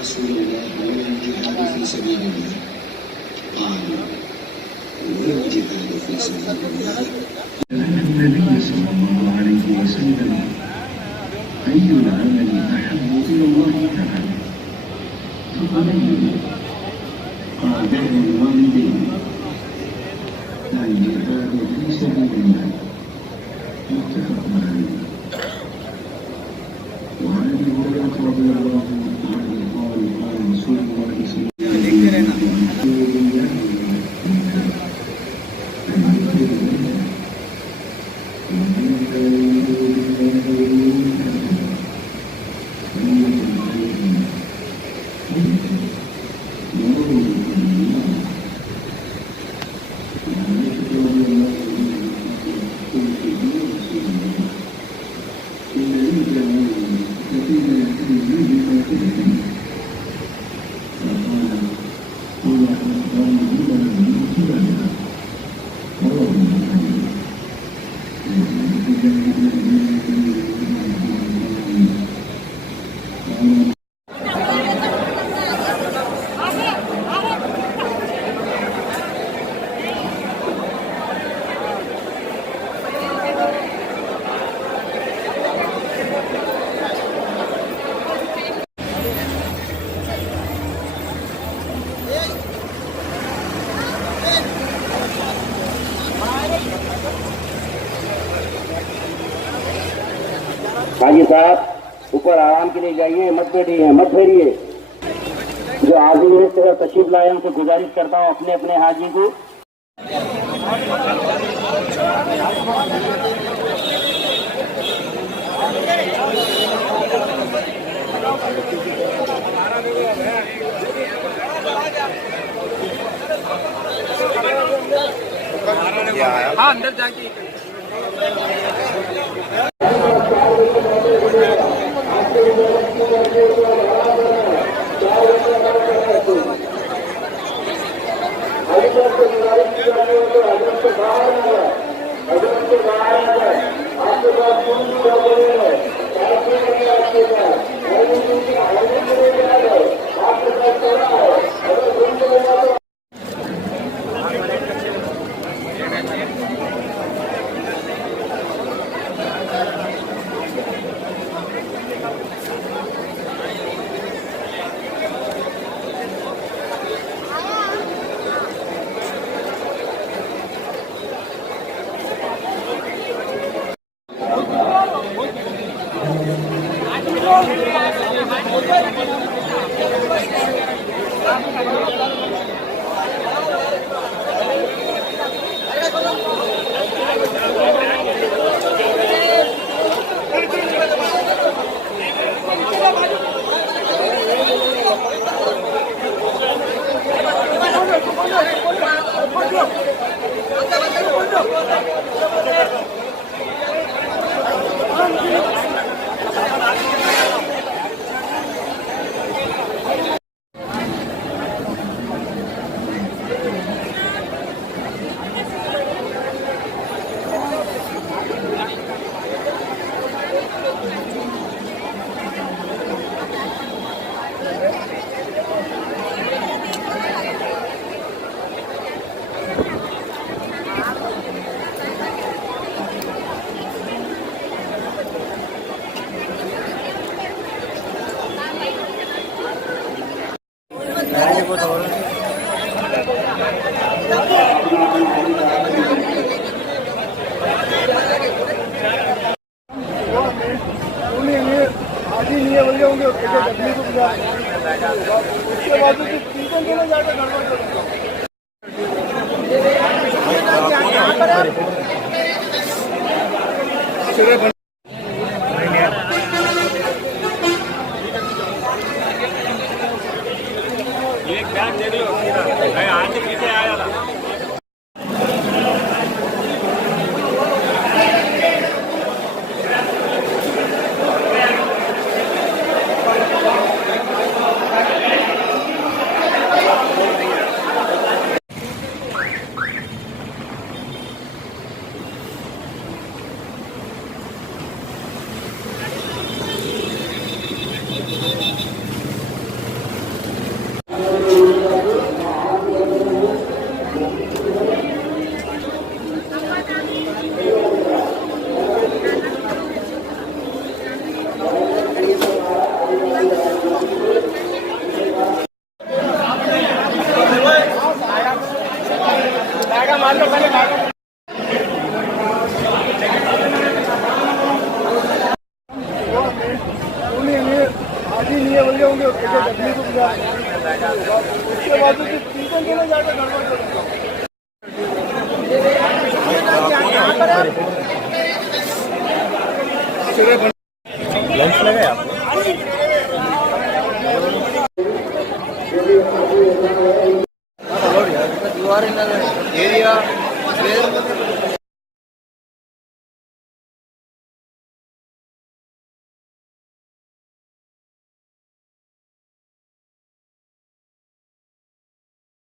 رسول الله ولا الجهاد في سبيل الله؟ قال ولا الجهاد في سبيل الله. النبي صلى الله عليه وسلم أي العمل أحب إلى الله تعالى؟ فقال قال بر الوالدين الجهاد في سبيل الله متفق عليه. وعن ابي هريره رضي الله عنه قال قال رسول الله صلى الله عليه हाजी साहब ऊपर आराम के लिए जाइए, मत बैठिए, मत फेरिए। जो हाजी इस तरह तशरीफ लाए उनसे गुजारिश करता हूँ अपने अपने हाजी को अंदर जाके एरिया